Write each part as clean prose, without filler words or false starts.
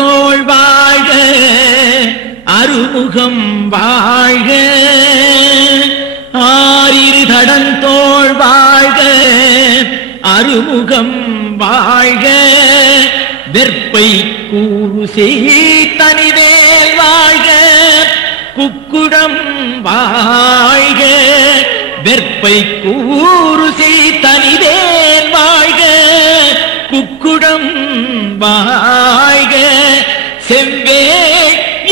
தடந்தோள் வாழ்க அருமுகம் வாழ்க ஆரிரு தடந்தோள் வாழ்க அருமுகம் வாழ்க வெற்பை கூறு செய்தனிவேல் வாழ்க குக்குடம் வாழ்க வெற்பை கூறு செய்தனிவேல் வாழ்க குக்குடம் வாழ்க செவ்வே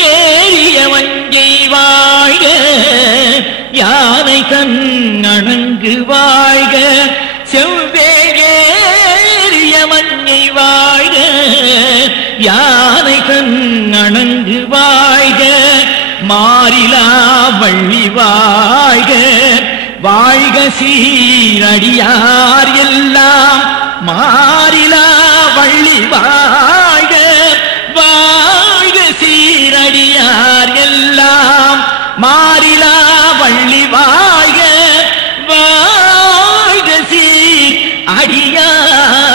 ஏறிய வஞ்சை வாழ்க யானை தன் அணங்கு வாழ்க செவ்வே ஏறிய மஞ்சை வாழ்க யானை தன் அணங்கு வாழ்க மாறிலா வள்ளி வாழ்க வாழ்க சீரடியார் எல்லாம் மாறிலா வள்ளி வாழ்க வாழ்க சீரடியார் எல்லாம் மாறிலா வள்ளி வாழ்க வாழ்க சீர் அடியார்